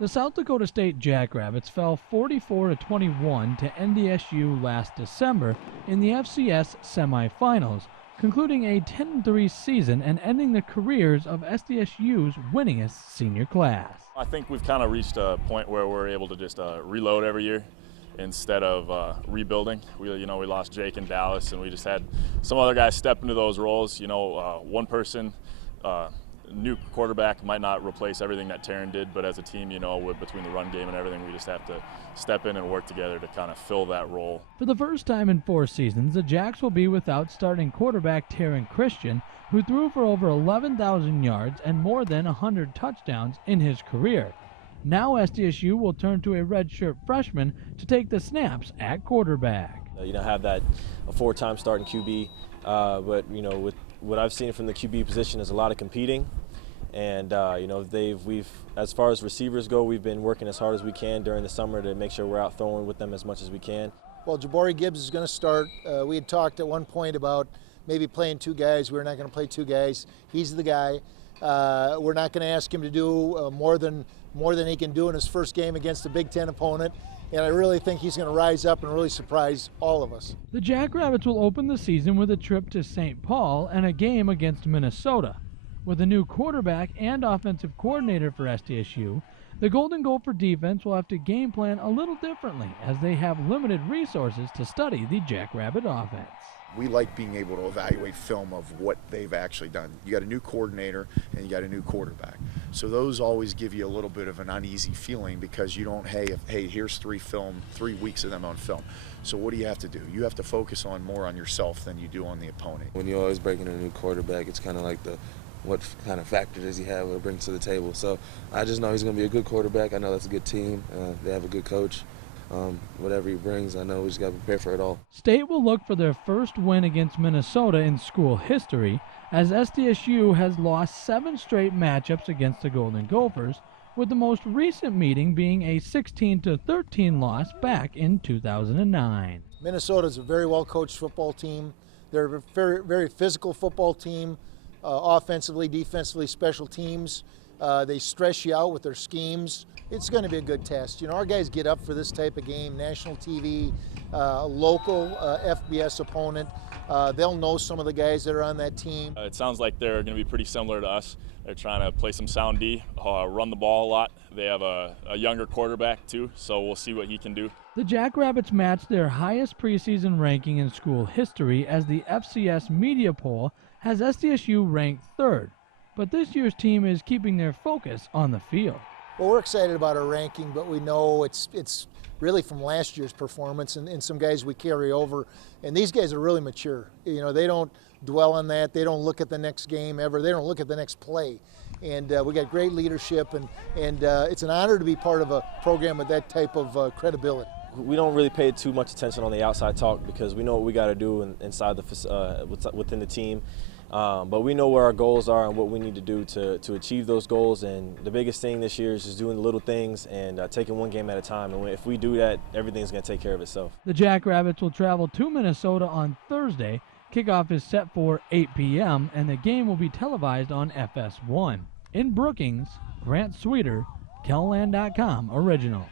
The South Dakota State Jackrabbits fell 44-21 to NDSU last December in the FCS semifinals, concluding a 10-3 season and ending the careers of SDSU's winningest senior class. I think we've kind of reached a point where we're able to just reload every year instead of rebuilding. We lost Jake in Dallas, and we just had some other guys step into those roles. One person, new quarterback, might not replace everything that Taryn did, but as a team, between the run game and everything, we just have to step in and work together to kind of fill that role. For the first time in 4 seasons, the Jacks will be without starting quarterback Taryn Christian, who threw for over 11,000 yards and more than 100 touchdowns in his career. Now SDSU will turn to a redshirt freshman to take the snaps at quarterback. Have that a 4-time starting QB, but with what I've seen from the QB position is a lot of competing, and we've as far as receivers go, we've been working as hard as we can during the summer to make sure we're out throwing with them as much as we can. Well, Jabari Gibbs is going to start. We had talked at one point about maybe playing 2 guys. We're not going to play 2 guys. He's the guy. We're not going to ask him to do more than he can do in his first game against a Big Ten opponent. And I really think he's going to rise up and really surprise all of us. The Jackrabbits will open the season with a trip to St. Paul and a game against Minnesota. With a new quarterback and offensive coordinator for SDSU, the Golden Gopher defense will have to game plan a little differently as they have limited resources to study the Jackrabbit offense. We like being able to evaluate film of what they've actually done. You got a new coordinator and you got a new quarterback. So those always give you a little bit of an uneasy feeling because you don't, hey, here's 3 weeks of them on film. So what do you have to do? You have to focus more on yourself than you do on the opponent. When you're always breaking a new quarterback, it's kind of like what kind of factor does he have to bring to the table. So I just know he's going to be a good quarterback. I know that's a good team. They have a good coach. Whatever he brings, I know we just got to prepare for it all. State will look for their first win against Minnesota in school history, as SDSU has lost 7 straight matchups against the Golden Gophers, with the most recent meeting being a 16-13 loss back in 2009. Minnesota is a very well-coached football team. They're a very, very physical football team, offensively, defensively, special teams. They stress you out with their schemes. It's going to be a good test. Our guys get up for this type of game, national TV, local FBS opponent. They'll know some of the guys that are on that team. It sounds like they're going to be pretty similar to us. They're trying to play some sound D, run the ball a lot. They have a younger quarterback too, so we'll see what he can do. The Jackrabbits matched their highest preseason ranking in school history as the FCS media poll has SDSU ranked 3rd. But this year's team is keeping their focus on the field. Well, we're excited about our ranking, but we know it's really from last year's performance and some guys we carry over. And these guys are really mature. They don't dwell on that. They don't look at the next game ever. They don't look at the next play. And we got great leadership, and it's an honor to be part of a program with that type of credibility. We don't really pay too much attention on the outside talk because we know what we got to do inside within the team. But we know where our goals are and what we need to do to achieve those goals. And the biggest thing this year is just doing the little things and taking one game at a time. And if we do that, everything's going to take care of itself. The Jackrabbits will travel to Minnesota on Thursday. Kickoff is set for 8 p.m. and the game will be televised on FS1. In Brookings, Grant Sweeter, KELLLAND.com original.